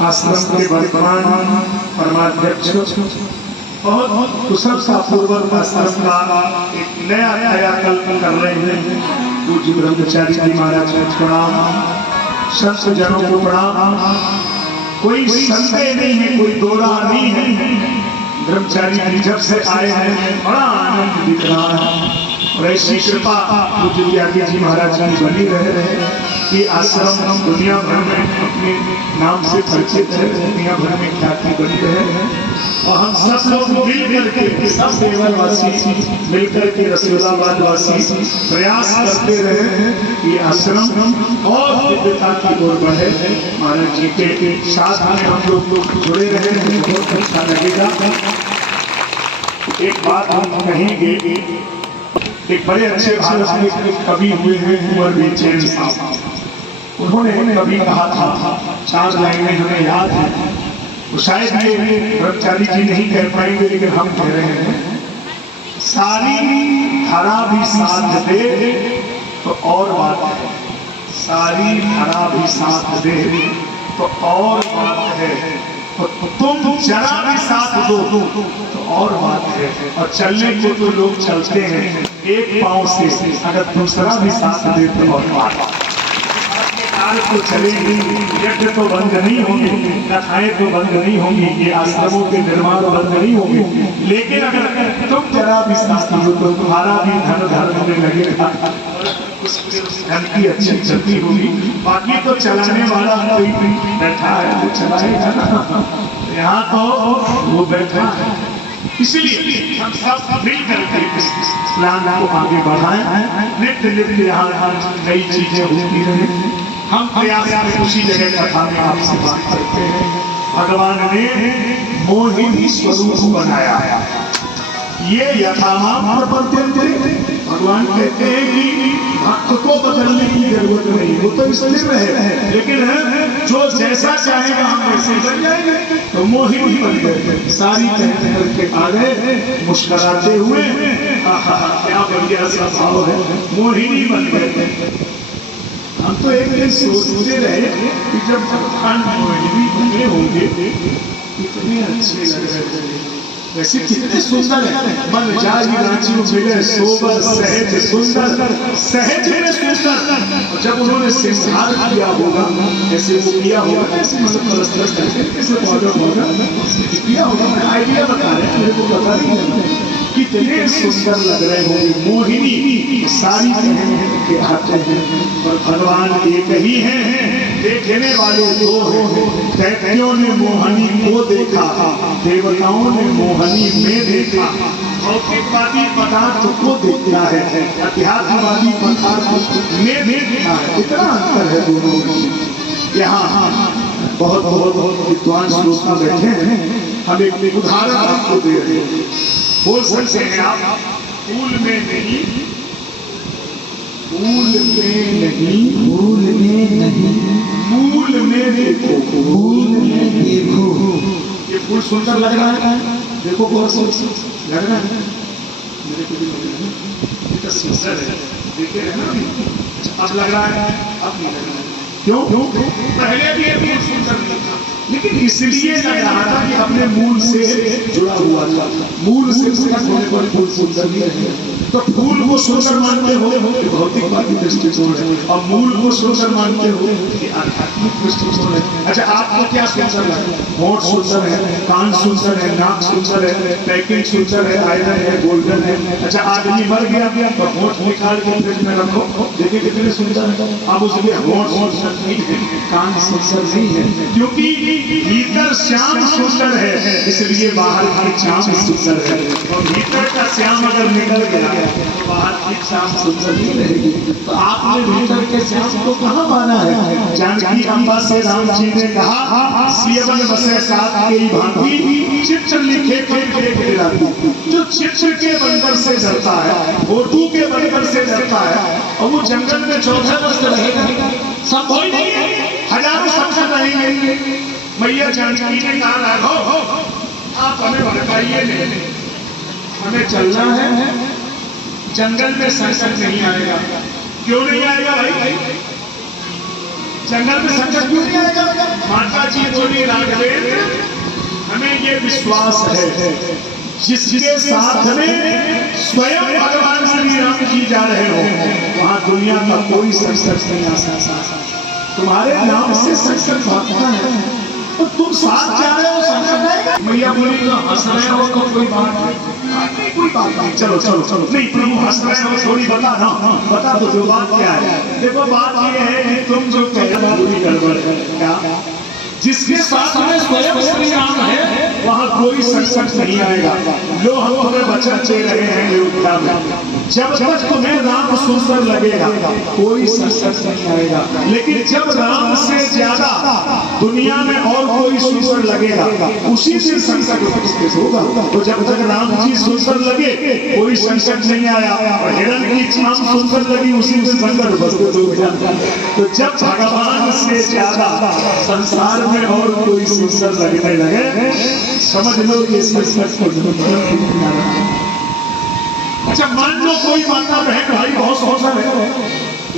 आश्रम के वर्तमान परमाध्यक्ष बहुत कुशलता पूर्वक आश्रम का एक नया कायाकल्प कर रहे हैं। पूज्य ब्रह्मचारी जी महाराज को प्रणाम, संत जनों को प्रणाम। कोई संदेह नहीं है, कोई दो राह नहीं है। ब्रह्मचारी जी जब से आए हैं बड़ा आनंद दिख रहा है और ऐसी कृपा पूज्य त्यागी जी महाराज की बनी रहे कि आश्रम दुनिया भर में अपने नाम से परिचित है, दुनिया भर में ख्याति बनी रहे। और हम सब लोग मिल करके, सब देवलवासी मिल करके, रसूलाबाद वासी प्रयास करते रहे कि आश्रम और दिव्यता की ओर बढ़े। महाराज जी के साथ में हम लोग जुड़े रहे हैं, बहुत अच्छा लगेगा। एक बात हम कहेंगे, एक बड़े अच्छे भारत में कवि हुए हैं कुंवर बेचैन साहब। उन्होंने कभी कहा था, 4 लाइनें हमें याद है, वो शायद ये ब्रह्मचारी जी नहीं कह पाएंगे लेकिन हम कह रहे हैं। सारी धरा भी साथ दे तो और बात है, सारी धरा भी साथ दे तो और बात है, तो तुम जरा भी साथ दो तो और बात है। और चलने को तो लोग चलते हैं एक पांव से, अगर दूसरा भी साथ दे तो और बात है। तो चलेगी, यज्ञ तो बंद नहीं होंगे, कथाएं तो बंद नहीं होंगी, ये आश्रमों के निर्माण बंद नहीं होंगे, लेकिन अगर तुम जरा भी साथ दो तो तुम्हारा भी धन धर्म में लगेगा, धन की अच्छी चलती होगी। बाकी तो चलाने वाला कोई बैठा है, वो चलाएगा ना, यहाँ तो वो बैठा है। इसलिए हम सब मिल करके इस प्लान को आगे बढ़ाएं। नित्य नित्य यहाँ नई चीजें होती रहे। हम प्रयास में उसी जगह कथा में आपसे बात करते हैं। भगवान ने मोहिनी स्वरूप बनाया, ये यथामाम प्रपद्यन्ते। भगवान कहते हैं कि भक्त को बदलने की जरूरत नहीं, वो तो स्थिर है, लेकिन जो जैसा चाहेगा हम वैसे बन जाएंगे। तो मोहिनी बन गए, सारी कहते करके आ गए मुस्कुराते हुए, क्या बढ़िया सा भाव है, मोहिनी बन गए। हम तो एक दिन सोचते रहे कि जब भगवान मोहिनी बने होंगे कितने अच्छे लग रहे हैं, वैसे कितने सुंदर है। मन जाई रांची मिले सोबर सहज सुंदर, सहज में सुंदर। और जब उन्होंने सिंहार किया होगा, ऐसे वो किया होगा, ऐसे मतलब कैसे मॉडल होगा किया होगा, मैं आइडिया बता रहे हैं, मेरे को पता नहीं है। कितने सुंदर लग रहे होंगे, मोहिनी सारी पहन के आते हैं। और भगवान एक ही हैं, देखने वाले दो हैं। दैत्यों ने मोहिनी को देखा, देवताओं ने मोहिनी में देखा। भौतिकवादी पदार्थ को देखता है, अध्यात्मवादी पदार्थ में देखता है। इतना अंतर है दोनों में। यहाँ बहुत बहुत विद्वान लोग बैठे हैं, हम एक उदाहरण आपको दे रहे हैं। बोल सकते हैं आप, फूल में नहीं, फूल में नहीं, फूल में नहीं, मूल में देखो, फूल में देखो। ये फूल सुंदर लग रहा है, देखो बहुत सुंदर लग रहा है, मेरे को भी लग रहा है, ये तो सुंदर है, देखे है ना। अब लग रहा है, अब नहीं लग रहा है। क्यों? पहले भी ये फूल सुंदर नहीं था, लेकिन इसलिए लग रहा था कि अपने मूल से जुड़ा हुआ था। मूल से होने पर फूल सुंदर नहीं है। तो फूल को सुंदर मानते हो भौतिकवादी दृष्टिकोण है, और मूल को सुंदर मानते हो कि आध्यात्मिक दृष्टिकोण है। अच्छा, आपको क्या सुंदर लगे? होंठ सुंदर है, कान सुंदर है, नाक सुंदर है, पैकिंग सुंदर है, आयरन है, गोल्डन है। अच्छा, आदमी मर गया तो होंठ निकाल के फ्रिज में रखो, देखिए कितने सुंदर है। अब उसमें होंठ सुंदर नहीं है, कान सुंदर नहीं है, क्योंकि भीतर श्याम सुंदर है, इसलिए बाहर की श्याम सुंदर है। और भीतर का श्याम अगर निकल गया तो बाहर की श्याम सुंदर नहीं रहेगी। तो आपने भीतर के श्याम को कहाँ माना है? जानकी अम्बा से राम जी ने कहा, सियवन बसे साथ के भांति चित्र लिखे जो चित्र के बंदर से डरता है, फोटू के बंदर से डरता है, और वो जंगल में 14 वर्ष रहेगा, सब कोई नहीं है, हजारों संख्या रहेंगे। मैया जानकी ने कहा, राघव आप हमें भटकाइए नहीं, हमें चलना है, जंगल में संकट नहीं आएगा। क्यों नहीं आएगा भाई? जंगल में संकट क्यों नहीं आएगा? माता जी बोली राघवेंद्र हमें ये विश्वास है जिसके साथ में स्वयं भगवान श्री राम जी जा रहे हो वहां दुनिया का कोई संकट नहीं आ सकता। तुम्हारे नाम से संकट भागता है तो तुम साथ जा रहे हो, संकट आएगा। मैया बोली तो हंस रहे हो तो कोई बात नहीं, कोई बात नहीं, चलो चलो चलो। नहीं प्रभु हंस रहे हो थोड़ी बता ना, बता दो जो बात क्या है। देखो बात ये है कि तुम जो कह रहे हो पूरी गड़बड़ है। क्या? जिसके साथ में स्वयं श्री राम है वहां कोई संकट नहीं आएगा। लो हम तुम्हें वचन दे रहे हैं अयोध्या में, जब तक तुम्हें राम सुंदर लगेगा कोई संकट नहीं आएगा। लेकिन जब राम से ज्यादा दुनिया में और कोई सुंदर लगेगा उसी से संकट उपस्थित होगा। तो जब तक राम जी सुंदर लगे कोई संकट नहीं आया, और हिरण की छाम सुंदर लगी उसी से संकट उपस्थित हो गया। तो जब भगवान से ज्यादा संसार में और कोई सुंदर लगने लगे समझ लो कि संकट को। अच्छा मान लो कोई माता बहन भाई बहुत सुंदर है,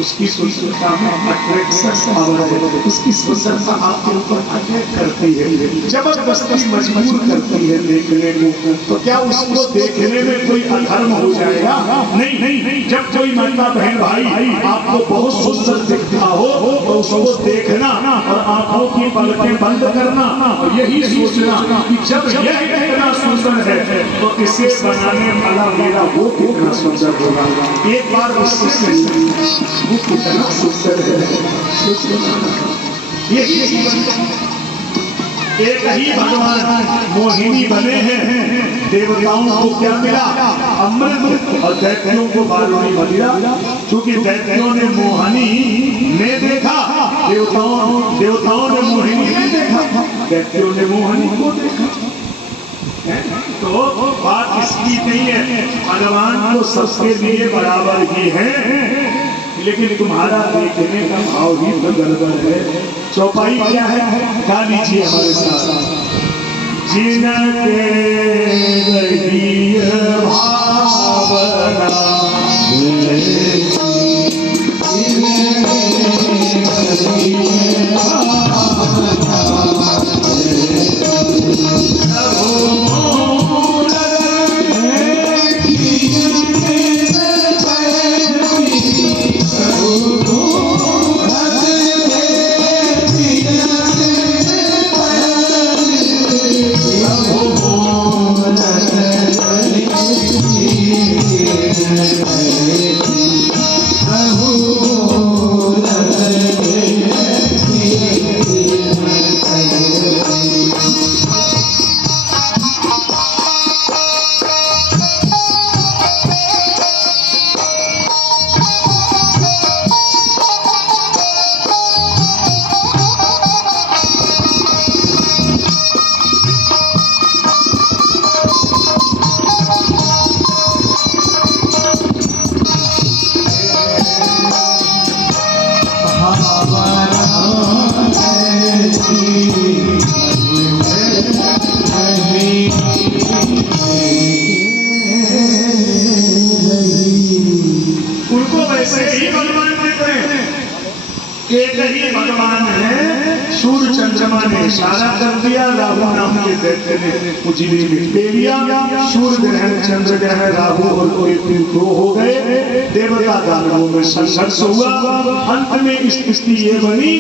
उसकी सुंदरता में अट्रैक्शन पावर है, उसकी सुंदरता आपके ऊपर अट्रैक्ट करती है, जबरदस्ती मजबूर करती है देखने को। तो क्या उसको देखने में कोई अधर्म हो जाएगा? नहीं नहीं। जब कोई माता बहन भाई आपको बहुत सुंदर दिखता हो तो उसको देखना और आंखों की पलकें बंद करना और यही सोचना कि जब यह इतना सुंदर है तो इसे बनाने वाला मेरा वो कितना सुंदर होगा। एक बार उससे वो कितना सुंदर है, यही एक ही भगवान मोहिनी बने हैं। देवताओं को क्या मिला? अमृत, और दैत्यों को बारूणी मदिरा। क्योंकि दैत्यों ने मोहिनी ने देखा, देवताओं ने मोहिनी ने देखा, दैत्यों ने मोहिनी को देखा। तो बात इसकी नहीं है, भगवान तो सबके लिए बराबर ही है, लेकिन तुम्हारा देखने का भाव ही तो गड़बड़ है। चौपाई क्या है? गा लीजिए हमारे साथ। जिनके भावना एक ही भगवान है। सूर्य चंद्रमा ने इशारा कर दिया, राहु नाम के दैत्य ने उजली मिट लिया। सूर्य ग्रहण, चंद्र ग्रहण, राहु और केतु दो हो गए। देवता दानवों में संघर्ष हुआ। अंत में स्थिति ये बनी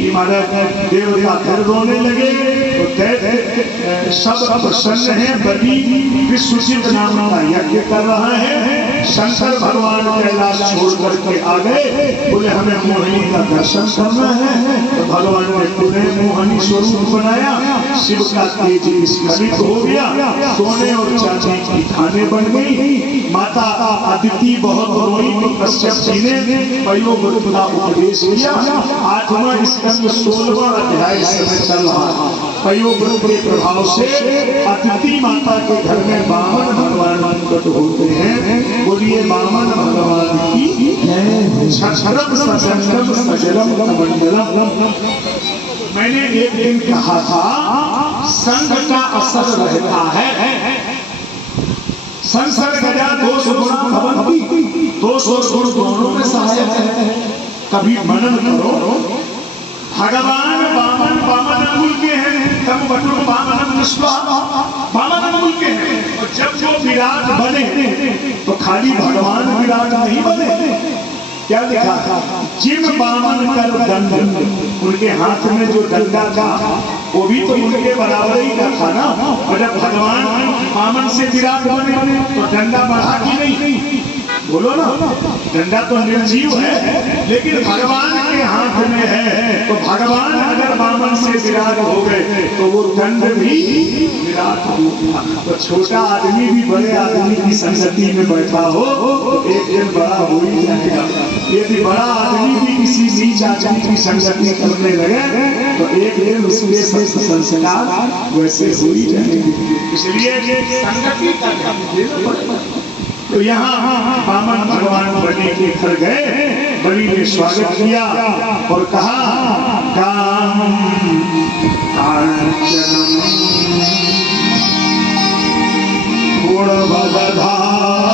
कि महाराज देवता फिर रोने लगे। तो दैत्य सब प्रसन्न है, बलि विश्वजित नाम का यज्ञ कर रहा है। शंकर भगवान कैलाश छोड़ करके आ गए, बोले हमें मोहिनी का दर्शन करना है। तो भगवान ने पुनः मोहिनी स्वरूप बनाया। शिव का तेज स्खलित हो गया, सोने और चांदी की खाने बन गई। माता अदिति बहुत रोई तो कश्यप जी ने पयोव्रत का उपदेश किया। 8वां स्कंद 16वां अध्याय समय चल रहा है। पयोव्रत के प्रभाव से अदिति माता के घर में वामन भगवान प्रकट होते हैं। बोलिए वामन भगवान की क्षरम सजलम सजलम कमंडलम। मैंने एक दिन कहा था संघ का असर रहता है। संसर्ग गजा दोष गुणा भवन्ति, दोष और गुण दोनों में सहायक है। कभी मनन करो, भगवान वामन वामन अंगुल के हैं, तब बटुक वामन वामन अंगुल के हैं। और जब वो विराट बने तो खाली भगवान विराट नहीं बने, क्या लिखा था, जिन वामन कर दंड, उनके हाथ में जो डंडा था वो भी तो उनके बराबर ही का था ना। और जब भगवान वामन से विराट बने तो डंडा बढ़ा कि नहीं, बोलो ना, डंडा तो निर्जीव है लेकिन भगवान के हाथ में है। तो भगवान अगर वामन से विराट हो गए तो वो दंड भी विराट होगा। तो छोटा आदमी भी बड़े आदमी की संगति में बैठा हो तो एक दिन बड़ा हो ही जाएगा। यदि बड़ा आदमी भी किसी नीच आदमी की संगति करने लगे तो एक दिन उसके संस्कार वैसे हो ही जाएंगे। इसलिए संगति का ध्यान देना पड़ेगा। तो यहाँ वामन भगवान बलि के घर गए, बलि ने स्वागत किया और कहा काम कांचनम गुणवदधारणम